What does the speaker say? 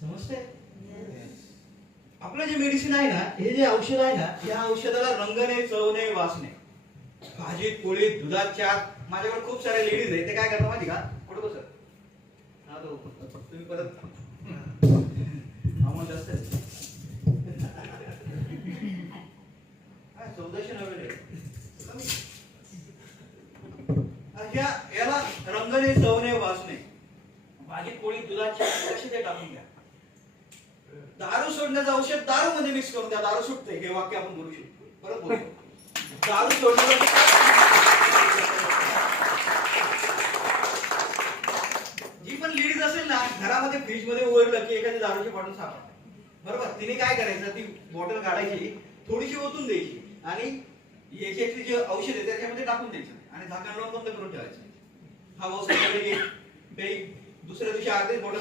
समजते? आपलं जे मेडिसिन आहे ना, हे जे औषध आहे ना, या औषधाला रंग नाही, चव नाही, वास नाही. भाजीत, पोळीत, दुधात, चहात. माझ्याकडे खूप सारे लेडीज आहेत, ते काय करतात माहिती का? कुठं बसत? हा तो तुम्ही परत अमाऊंट जास्त आहे. 1490 याला रंग नाही, चव नाही, वास नाही. भाजीत, पोळीत, दुधात, चहात कशी ते टाकून घ्या. दारू सोडण्याचं औषध दारू मध्ये मिक्स करून द्या, दारू सुटते. हे वाक्य आपण बोलू शकतो. परत बोलू. दारू सोडण्याचं जी पण लेडीज असेल ना, घरामध्ये फ्रीज मध्ये उघडलं की एखादी दारूची बॉटल सापडते, बरोबर? तिने काय करायचं, ती बॉटल काढायची, थोडीशी ओतून द्यायची आणि याच्यातली जे औषध आहे त्याच्यामध्ये टाकून द्यायचं आणि झाकण लावून बंद करून ठेवायचं. हा औषध दुसऱ्या दिवशी अर्धीच बॉटल